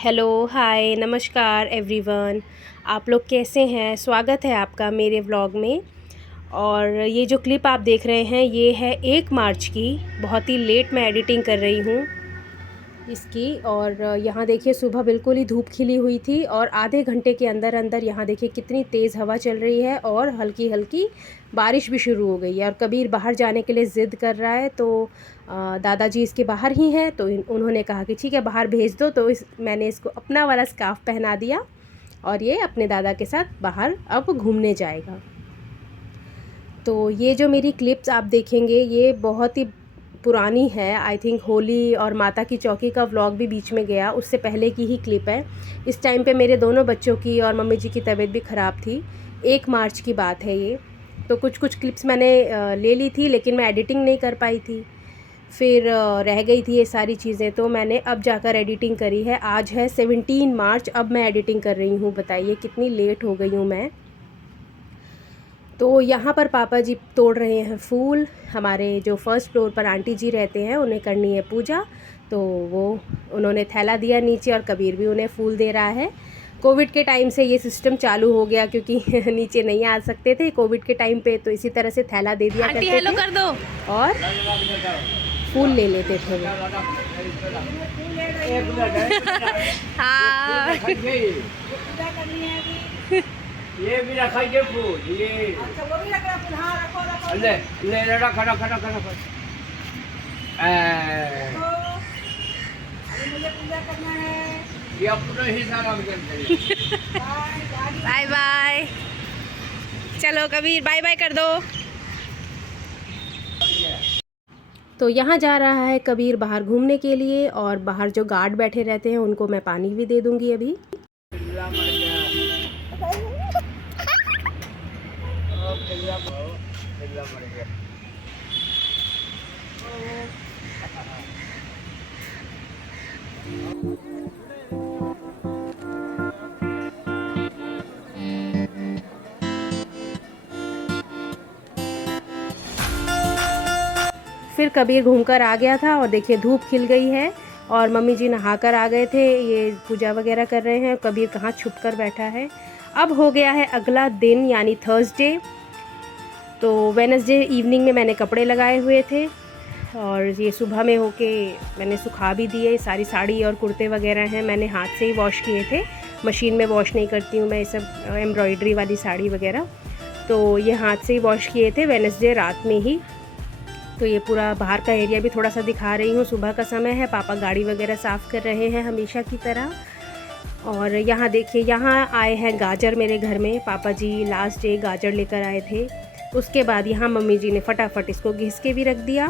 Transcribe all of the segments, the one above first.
Hello, हाय, नमस्कार everyone. आप लोग कैसे हैं? स्वागत है आपका मेरे व्लॉग में। और ये जो क्लिप आप देख रहे हैं ये है 1 मार्च की। बहुत ही लेट मैं एडिटिंग कर रही हूँ इसकी। और यहाँ देखिए सुबह बिल्कुल ही धूप खिली हुई थी और आधे घंटे के अंदर अंदर यहाँ देखिए कितनी तेज़ हवा चल रही है और हल्की हल्की बारिश भी शुरू हो गई है। और कबीर बाहर जाने के लिए ज़िद कर रहा है, तो दादाजी इसके बाहर ही हैं, तो उन्होंने कहा कि ठीक है बाहर भेज दो। तो मैंने इसको अपना वाला स्कार्फ पहना दिया और ये अपने दादा के साथ बाहर अब घूमने जाएगा। तो ये जो मेरी क्लिप्स आप देखेंगे ये बहुत ही पुरानी है। आई थिंक होली और माता की चौकी का व्लॉग भी बीच में गया, उससे पहले की ही क्लिप है। इस टाइम पे मेरे दोनों बच्चों की और मम्मी जी की तबीयत भी ख़राब थी। 1 मार्च की बात है ये। तो कुछ क्लिप्स मैंने ले ली थी, लेकिन मैं एडिटिंग नहीं कर पाई थी। फिर रह गई थी ये सारी चीज़ें, तो मैंने अब जाकर एडिटिंग करी है। आज है 17 मार्च, अब मैं एडिटिंग कर रही हूँ। बताइए कितनी लेट हो गई हूँ मैं। तो यहाँ पर पापा जी तोड़ रहे हैं फूल। हमारे जो फर्स्ट फ्लोर पर आंटी जी रहते हैं उन्हें करनी है पूजा, तो वो उन्होंने थैला दिया नीचे और कबीर भी उन्हें फूल दे रहा है। कोविड के टाइम से ये सिस्टम चालू हो गया, क्योंकि नीचे नहीं आ सकते थे कोविड के टाइम पे, तो इसी तरह से थैला दे दिया करते हेलो थे कर दो और फूल ले लेते थे वो। हाँ ये भी रखा ये फूल ये। अच्छा वो भी रख रहा फूल। हाँ रखो रखो। ले ले ले रखा रखा रखा रखा। अभी मुझे पूजा करना है। ये अपने ही सारा करते हैं। Bye bye. चलो कबीर बाय बाय कर दो। तो यहाँ जा रहा है कबीर बाहर घूमने के लिए, और बाहर जो गार्ड बैठे रहते हैं उनको मैं पानी भी दे दूँगी अभी। फिर कबीर घूमकर आ गया था और देखिए धूप खिल गई है और मम्मी जी नहाकर आ गए थे। ये पूजा वगैरह कर रहे हैं। कबीर कहाँ छुप कर बैठा है। अब हो गया है अगला दिन यानी थर्सडे। तो वेडनेसडे इवनिंग में मैंने कपड़े लगाए हुए थे और ये सुबह में होके मैंने सुखा भी दिए। सारी साड़ी और कुर्ते वगैरह हैं मैंने हाथ से ही वॉश किए थे, मशीन में वॉश नहीं करती हूँ मैं ये सब एम्ब्रॉयडरी वाली साड़ी वगैरह। तो ये हाथ से ही वॉश किए थे वेडनेसडे रात में ही। तो ये पूरा बाहर का एरिया भी थोड़ा सा दिखा रही हूँ। सुबह का समय है, पापा गाड़ी वगैरह साफ़ कर रहे हैं हमेशा की तरह। और यहाँ देखिए यहाँ आए हैं गाजर मेरे घर में। पापा जी लास्ट डे गाजर लेकर आए थे। उसके बाद यहाँ मम्मी जी ने फटाफट इसको घिस के भी रख दिया।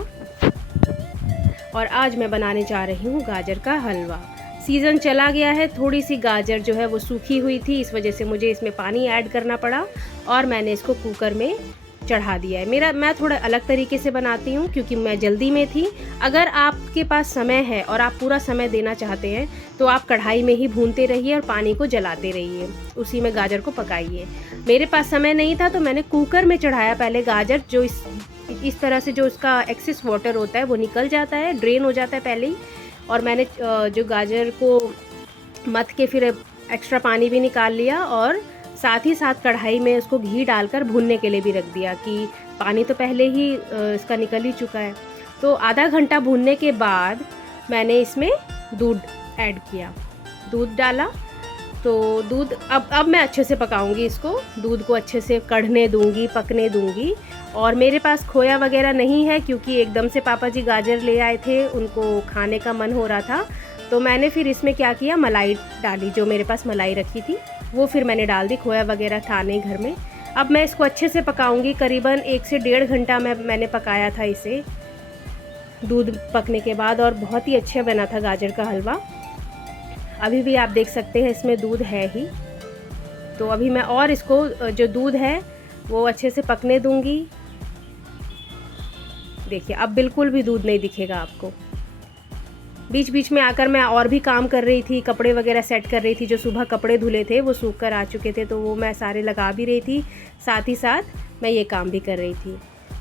और आज मैं बनाने जा रही हूँ गाजर का हलवा। सीज़न चला गया है, थोड़ी सी गाजर जो है वो सूखी हुई थी, इस वजह से मुझे इसमें पानी ऐड करना पड़ा और मैंने इसको कुकर में चढ़ा दिया है। मैं थोड़ा अलग तरीके से बनाती हूँ क्योंकि मैं जल्दी में थी। अगर आपके पास समय है और आप पूरा समय देना चाहते हैं तो आप कढ़ाई में ही भूनते रहिए और पानी को जलाते रहिए, उसी में गाजर को पकाइए। मेरे पास समय नहीं था तो मैंने कुकर में चढ़ाया पहले गाजर। जो इस तरह से जो इसका एक्सेस वाटर होता है वो निकल जाता है, ड्रेन हो जाता है पहले ही। और मैंने जो गाजर को मथ के फिर एक्स्ट्रा पानी भी निकाल लिया और साथ ही साथ कढ़ाई में उसको घी डालकर भूनने के लिए भी रख दिया कि पानी तो पहले ही इसका निकल ही चुका है। तो आधा घंटा भूनने के बाद मैंने इसमें दूध ऐड किया, दूध डाला। तो दूध अब मैं अच्छे से पकाऊंगी इसको, दूध को अच्छे से कढ़ने दूंगी, पकने दूंगी। और मेरे पास खोया वगैरह नहीं है क्योंकि एकदम से पापा जी गाजर ले आए थे, उनको खाने का मन हो रहा था। तो मैंने फिर इसमें क्या किया, मलाई डाली। जो मेरे पास मलाई रखी थी वो फिर मैंने डाल दी, खोया वगैरह था नहीं घर में। अब मैं इसको अच्छे से पकाऊंगी, करीबन 1 से 1.5 घंटा मैंने पकाया था इसे दूध पकने के बाद, और बहुत ही अच्छा बना था गाजर का हलवा। अभी भी आप देख सकते हैं इसमें दूध है ही। तो अभी मैं और इसको जो दूध है वो अच्छे से पकने दूंगी। देखिए अब बिल्कुल भी दूध नहीं दिखेगा आपको। बीच बीच में आकर मैं और भी काम कर रही थी, कपड़े वगैरह सेट कर रही थी। जो सुबह कपड़े धुले थे वो सूख कर आ चुके थे, तो वो मैं सारे लगा भी रही थी, साथ ही साथ मैं ये काम भी कर रही थी।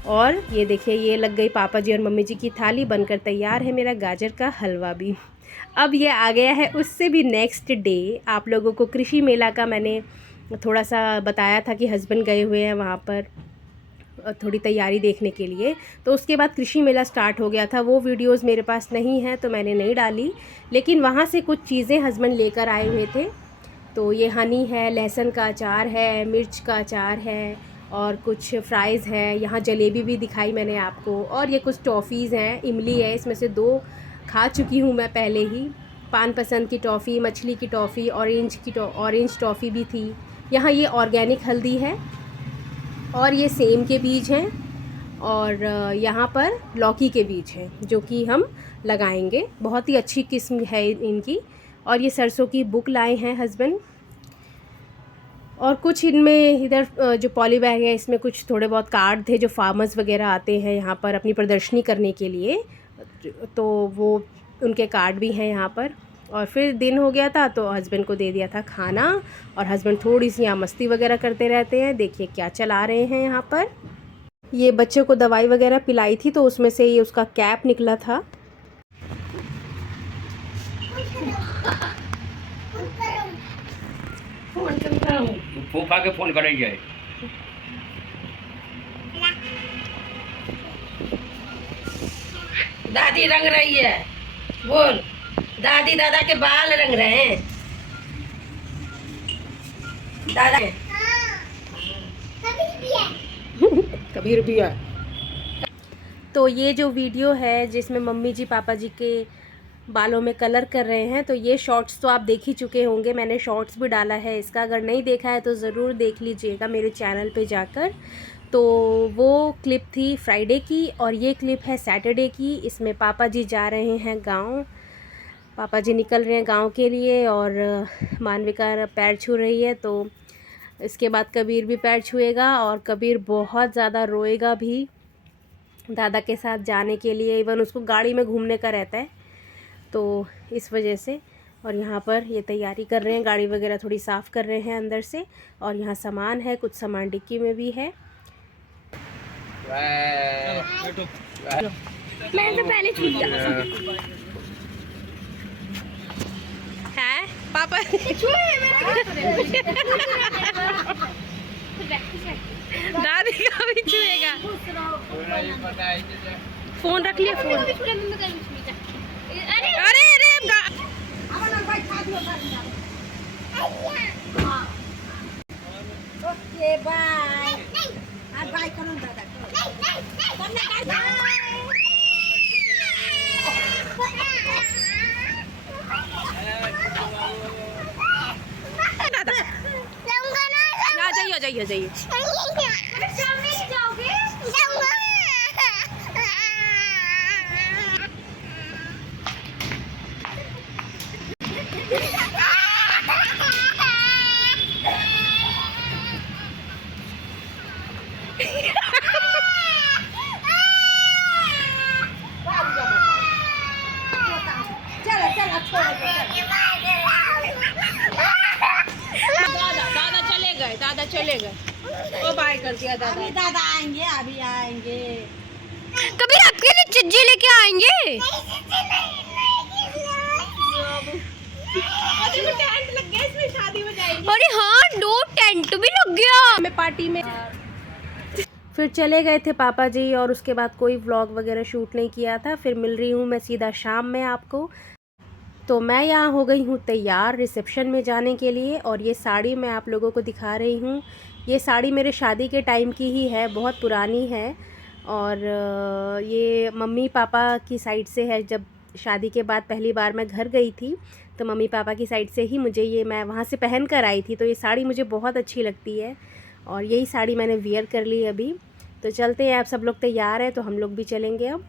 और ये देखिए ये लग गई पापा जी और मम्मी जी की थाली, बनकर तैयार है मेरा गाजर का हलवा भी। अब ये आ गया है उससे भी नेक्स्ट डे। आप लोगों को कृषि मेला का मैंने थोड़ा सा बताया था कि हस्बैंड गए हुए हैं वहाँ पर थोड़ी तैयारी देखने के लिए। तो उसके बाद कृषि मेला स्टार्ट हो गया था। वो वीडियोस मेरे पास नहीं हैं तो मैंने नहीं डाली, लेकिन वहाँ से कुछ चीज़ें हस्बैंड लेकर आए हुए थे। तो ये हनी है, लहसुन का अचार है, मिर्च का अचार है और कुछ फ्राइज़ है। यहाँ जलेबी भी दिखाई मैंने आपको, और ये कुछ टॉफ़ीज़ हैं, इमली है, इसमें से 2 खा चुकी हूँ मैं पहले ही। पान पसंद की टॉफ़ी, मछली की टॉफ़ी, ऑरेंज टॉफ़ी भी थी। यहाँ ये ऑर्गेनिक हल्दी है और ये सेम के बीज हैं, और यहाँ पर लौकी के बीज हैं जो कि हम लगाएंगे। बहुत ही अच्छी किस्म है इनकी। और ये सरसों की बुक लाए हैं हस्बैंड, और कुछ इनमें इधर जो पॉली बैग है इसमें कुछ थोड़े बहुत कार्ड थे जो फार्मर्स वगैरह आते हैं यहाँ पर अपनी प्रदर्शनी करने के लिए, तो वो उनके कार्ड भी हैं यहाँ पर। और फिर दिन हो गया था तो हस्बैंड को दे दिया था खाना, और हस्बैंड थोड़ी सी यहाँ मस्ती वगैरह करते रहते हैं। देखिए क्या चला रहे हैं यहाँ पर। ये बच्चों को दवाई वगैरह पिलाई थी तो उसमें से ये उसका कैप निकला था। फूफा के फोन करे जाए। दादी रंग रही है, बोल। दादी दादा के बाल रंग रहे हैं। दादा कबीर भी है। तो ये जो वीडियो है जिसमें मम्मी जी पापा जी के बालों में कलर कर रहे हैं, तो ये शॉर्ट्स तो आप देख ही चुके होंगे। मैंने शॉर्ट्स भी डाला है इसका, अगर नहीं देखा है तो ज़रूर देख लीजिएगा मेरे चैनल पे जाकर। तो वो क्लिप थी फ्राइडे की और ये क्लिप है सैटरडे की। इसमें पापा जी जा रहे हैं गांव, पापा जी निकल रहे हैं गांव के लिए, और मानविका पैर छू रही है। तो इसके बाद कबीर भी पैर छुएगा, और कबीर बहुत ज़्यादा रोएगा भी दादा के साथ जाने के लिए। इवन उसको गाड़ी में घूमने का रहता है, तो इस वजह से। और यहाँ पर ये तैयारी कर रहे हैं, गाड़ी वगैरह थोड़ी साफ़ कर रहे हैं अंदर से। और यहाँ सामान है, कुछ सामान डिक्की में भी है। मैंने तो पहले छूट गया है पापा। दादी का भी छुएगा। फोन रख लिया, फोन। अरे अरे ओके बाय। आज बाय करो दादा। जाइए जाइए। दादा चले गए। ओ बाय कर दिया दादा। अभी दादा आएंगे, अभी आएंगे। कभी आपके लिए चिज्जी लेके आएंगे। टेंट लग गया, इसमें शादी हो जाएगी। अरे हाँ, 2 टेंट भी लग गया। मैं पार्टी में फिर चले गए थे पापा जी, और उसके बाद कोई व्लॉग वगैरह शूट नहीं किया था। फिर मिल रही हूँ मैं सीधा शाम में आपको। तो मैं यहाँ हो गई हूँ तैयार रिसेप्शन में जाने के लिए, और ये साड़ी मैं आप लोगों को दिखा रही हूँ। ये साड़ी मेरे शादी के टाइम की ही है, बहुत पुरानी है, और ये मम्मी पापा की साइड से है। जब शादी के बाद पहली बार मैं घर गई थी तो मम्मी पापा की साइड से ही मुझे ये, मैं वहाँ से पहन कर आई थी। तो ये साड़ी मुझे बहुत अच्छी लगती है, और यही साड़ी मैंने वियर कर ली अभी। तो चलते हैं, आप सब लोग तैयार हैं तो हम लोग भी चलेंगे अब।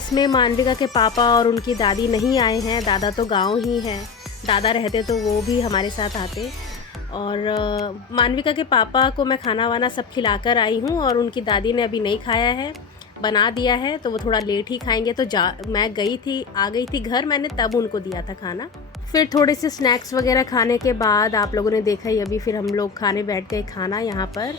इसमें मानविका के पापा और उनकी दादी नहीं आए हैं, दादा तो गांव ही हैं। दादा रहते तो वो भी हमारे साथ आते। और मानविका के पापा को मैं खाना वाना सब खिलाकर आई हूँ और उनकी दादी ने अभी नहीं खाया है, बना दिया है तो वो थोड़ा लेट ही खाएंगे। तो मैं आ गई थी घर, मैंने तब उनको दिया था खाना। फिर थोड़े से स्नैक्स वगैरह खाने के बाद आप लोगों ने देखा ही अभी, फिर हम लोग खाने बैठ गए खाना। यहाँ पर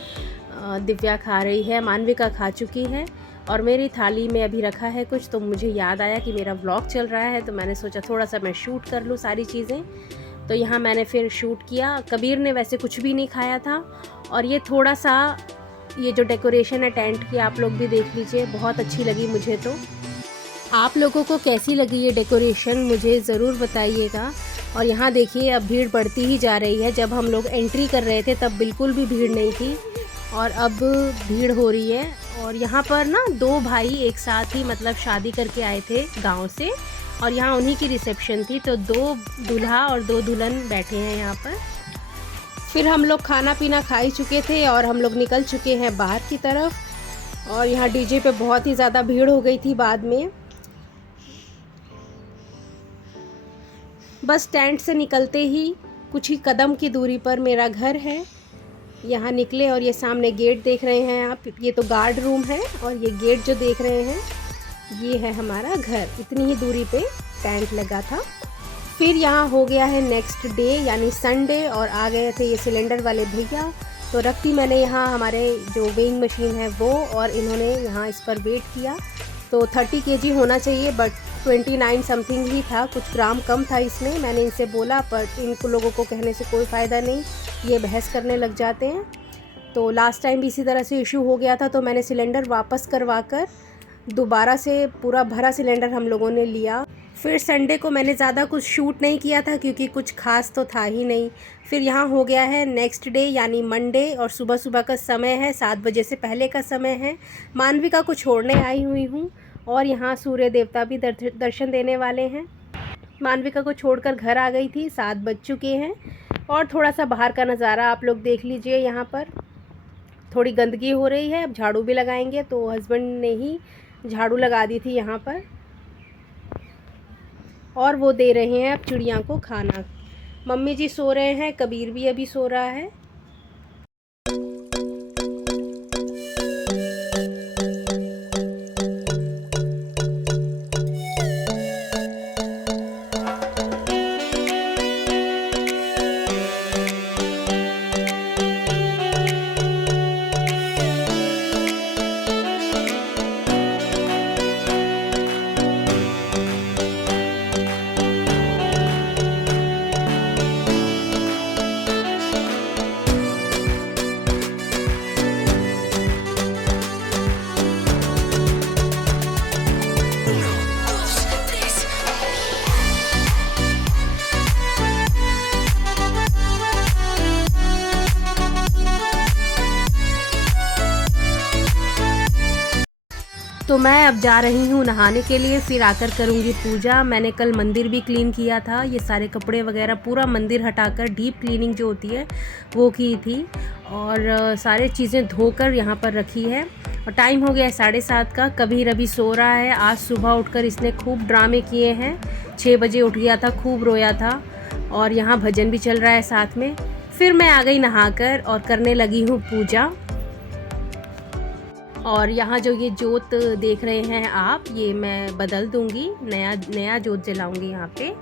दिव्या खा रही है, मानविका खा चुकी है और मेरी थाली में अभी रखा है कुछ। तो मुझे याद आया कि मेरा व्लॉग चल रहा है, तो मैंने सोचा थोड़ा सा मैं शूट कर लूँ सारी चीज़ें। तो यहाँ मैंने फिर शूट किया। कबीर ने वैसे कुछ भी नहीं खाया था। और ये थोड़ा सा ये जो डेकोरेशन है टेंट की, आप लोग भी देख लीजिए, बहुत अच्छी लगी मुझे। तो आप लोगों को कैसी लगी ये डेकोरेशन मुझे ज़रूर बताइएगा। और यहाँ देखिए अब भीड़ बढ़ती ही जा रही है। जब हम लोग एंट्री कर रहे थे तब बिल्कुल भी भीड़ नहीं थी और अब भीड़ हो रही है। और यहाँ पर ना 2 भाई एक साथ ही मतलब शादी करके आए थे गांव से और यहाँ उन्हीं की रिसेप्शन थी। तो 2 दूल्हा और 2 दुल्हन बैठे हैं यहाँ पर। फिर हम लोग खाना पीना खा ही चुके थे और हम लोग निकल चुके हैं बाहर की तरफ। और यहाँ डीजे पे बहुत ही ज़्यादा भीड़ हो गई थी बाद में। बस टेंट से निकलते ही कुछ ही कदम की दूरी पर मेरा घर है। यहाँ निकले और ये सामने गेट देख रहे हैं आप, ये तो गार्ड रूम है और ये गेट जो देख रहे हैं ये है हमारा घर। इतनी ही दूरी पे टेंट लगा था। फिर यहाँ हो गया है नेक्स्ट डे यानी संडे और आ गए थे ये सिलेंडर वाले भैया। तो रखी मैंने यहाँ हमारे जो वेइंग मशीन है वो, और इन्होंने यहाँ इस पर वेट किया। तो 30 kg होना चाहिए बट 29 समथिंग ही था, कुछ ग्राम कम था इसमें। मैंने इनसे बोला पर इनको लोगों को कहने से कोई फ़ायदा नहीं, ये बहस करने लग जाते हैं। तो लास्ट टाइम भी इसी तरह से इशू हो गया था, तो मैंने सिलेंडर वापस करवा कर दोबारा से पूरा भरा सिलेंडर हम लोगों ने लिया। फिर संडे को मैंने ज़्यादा कुछ शूट नहीं किया था क्योंकि कुछ खास तो था ही नहीं। फिर यहाँ हो गया है नेक्स्ट डे यानी मंडे और सुबह सुबह का समय है, 7 बजे से पहले का समय है। मानविका को छोड़ने आई हुई हूँ और यहाँ सूर्य देवता भी दर्शन देने वाले हैं। मानविका को छोड़कर घर आ गई थी, 7 बज चुके हैं। और थोड़ा सा बाहर का नज़ारा आप लोग देख लीजिए। यहाँ पर थोड़ी गंदगी हो रही है, अब झाड़ू भी लगाएंगे। तो हस्बैंड ने ही झाड़ू लगा दी थी यहाँ पर और वो दे रहे हैं अब चिड़िया को खाना। मम्मी जी सो रहे हैं, कबीर भी अभी सो रहा है। तो मैं अब जा रही हूँ नहाने के लिए, फिर आकर करूँगी पूजा। मैंने कल मंदिर भी क्लीन किया था, ये सारे कपड़े वगैरह पूरा मंदिर हटाकर डीप क्लीनिंग जो होती है वो की थी और सारे चीज़ें धोकर यहाँ पर रखी है। और टाइम हो गया है 7:30 का। कबीर अभी सो रहा है। आज सुबह उठकर इसने खूब ड्रामे किए हैं। 6 बजे उठ गया था, खूब रोया था और यहाँ भजन भी चल रहा है साथ में। फिर मैं आ गई नहाकर और करने लगी हूँ पूजा। और यहाँ जो ये जोत देख रहे हैं आप, ये मैं बदल दूँगी, नया जोत जलाऊँगी यहाँ पे।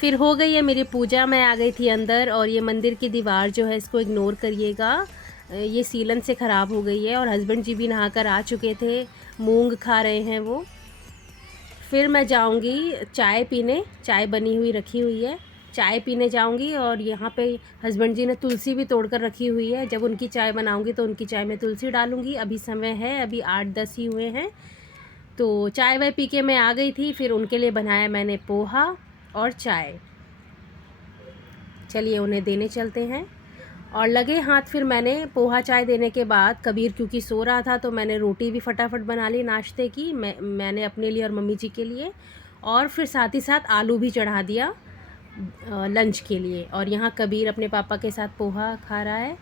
फिर हो गई है मेरी पूजा, मैं आ गई थी अंदर। और ये मंदिर की दीवार जो है इसको इग्नोर करिएगा, ये सीलन से ख़राब हो गई है। और हस्बैंड जी भी नहाकर आ चुके थे, मूंग खा रहे हैं वो। फिर मैं जाऊंगी चाय पीने, चाय बनी हुई रखी हुई है, चाय पीने जाऊंगी। और यहाँ पे हस्बैंड जी ने तुलसी भी तोड़कर रखी हुई है, जब उनकी चाय बनाऊंगी तो उनकी चाय में तुलसी डालूंगी। अभी समय है, अभी 8-10 ही हुए हैं। तो चाय वाय पी के मैं आ गई थी। फिर उनके लिए बनाया मैंने पोहा और चाय। चलिए उन्हें देने चलते हैं। और लगे हाथ फिर मैंने पोहा चाय देने के बाद, कबीर क्योंकि सो रहा था तो मैंने रोटी भी फटाफट बना ली नाश्ते की, मैंने अपने लिए और मम्मी जी के लिए। और फिर साथ ही साथ आलू भी चढ़ा दिया लंच के लिए। और यहाँ कबीर अपने पापा के साथ पोहा खा रहा है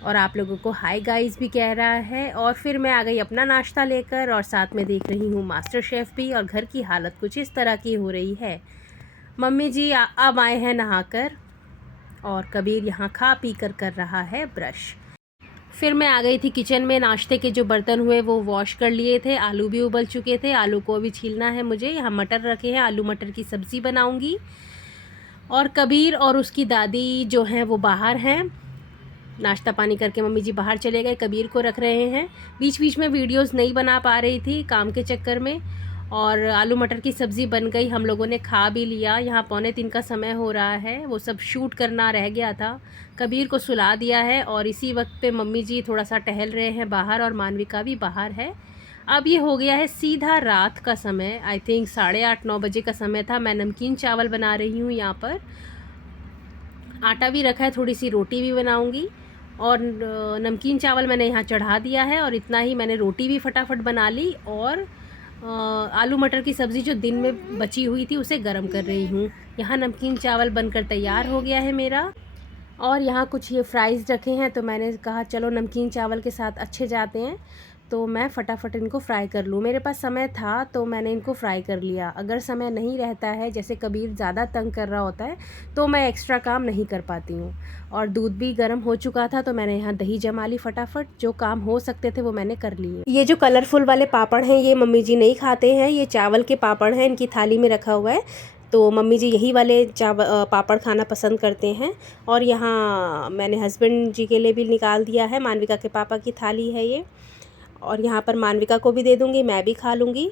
और आप लोगों को हाय गाइस भी कह रहा है। और फिर मैं आ गई अपना नाश्ता लेकर और साथ में देख रही हूँ मास्टर शेफ़ भी। और घर की हालत कुछ इस तरह की हो रही है। मम्मी जी अब आए हैं नहाकर और कबीर यहाँ खा पी कर रहा है ब्रश। फिर मैं आ गई थी किचन में, नाश्ते के जो बर्तन हुए वो वॉश कर लिए थे, आलू भी उबल चुके थे, आलू को अभी छीलना है मुझे। यहाँ मटर रखे हैं, आलू मटर की सब्ज़ी बनाऊँगी। और कबीर और उसकी दादी जो हैं वो बाहर हैं, नाश्ता पानी करके मम्मी जी बाहर चले गए, कबीर को रख रहे हैं। बीच बीच में वीडियोस नहीं बना पा रही थी काम के चक्कर में। और आलू मटर की सब्ज़ी बन गई, हम लोगों ने खा भी लिया। यहाँ 2:45 का समय हो रहा है, वो सब शूट करना रह गया था। कबीर को सुला दिया है और इसी वक्त पे मम्मी जी थोड़ा सा टहल रहे हैं बाहर और मानविका भी बाहर है। अब ये हो गया है सीधा रात का समय, आई थिंक 8:30-9 बजे का समय था। मैं नमकीन चावल बना रही हूँ यहाँ पर, आटा भी रखा है, थोड़ी सी रोटी भी बनाऊँगी। और नमकीन चावल मैंने यहाँ चढ़ा दिया है और इतना ही, मैंने रोटी भी फटाफट बना ली। और आलू मटर की सब्ज़ी जो दिन में बची हुई थी उसे गर्म कर रही हूँ। यहाँ नमकीन चावल बनकर तैयार हो गया है मेरा। और यहाँ कुछ ये फ्राइज़ रखे हैं तो मैंने कहा चलो नमकीन चावल के साथ अच्छे जाते हैं, तो मैं फटाफट इनको फ्राई कर लूँ। मेरे पास समय था तो मैंने इनको फ्राई कर लिया। अगर समय नहीं रहता है, जैसे कबीर ज़्यादा तंग कर रहा होता है, तो मैं एक्स्ट्रा काम नहीं कर पाती हूँ। और दूध भी गर्म हो चुका था तो मैंने यहाँ दही जमा ली फटाफट, जो काम हो सकते थे वो मैंने कर लिए। ये जो कलरफुल वाले पापड़ हैं ये मम्मी जी नहीं खाते हैं, ये चावल के पापड़ हैं, इनकी थाली में रखा हुआ है, तो मम्मी जी यही वाले पापड़ खाना पसंद करते हैं। और यहाँ मैंने हस्बैंड जी के लिए भी निकाल दिया है, मानविका के पापा की थाली है ये। और यहाँ पर मानविका को भी दे दूँगी, मैं भी खा लूँगी।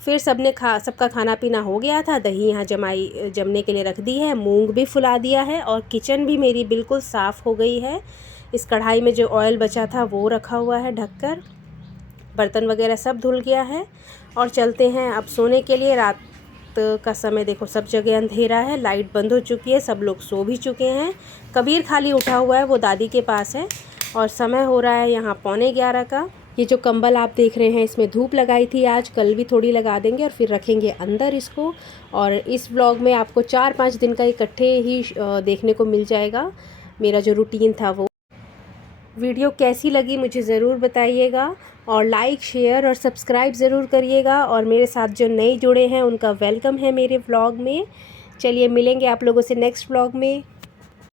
फिर सबका खाना पीना हो गया था। दही यहाँ जमने के लिए रख दी है, मूंग भी फुला दिया है और किचन भी मेरी बिल्कुल साफ़ हो गई है। इस कढ़ाई में जो ऑयल बचा था वो रखा हुआ है ढककर, बर्तन वगैरह सब धुल गया है। और चलते हैं अब सोने के लिए। रात का समय देखो, सब जगह अंधेरा है, लाइट बंद हो चुकी है, सब लोग सो भी चुके हैं। कबीर खाली उठा हुआ है, वो दादी के पास है। और समय हो रहा है यहाँ 11:15 का। ये जो कंबल आप देख रहे हैं इसमें धूप लगाई थी आज, कल भी थोड़ी लगा देंगे और फिर रखेंगे अंदर इसको। और इस व्लॉग में आपको 4-5 दिन का इकट्ठे ही देखने को मिल जाएगा, मेरा जो रूटीन था वो। वीडियो कैसी लगी मुझे ज़रूर बताइएगा और लाइक, शेयर और सब्सक्राइब ज़रूर करिएगा। और मेरे साथ जो नए जुड़े हैं उनका वेलकम है मेरे व्लॉग में। चलिए मिलेंगे आप लोगों से नेक्स्ट व्लॉग में।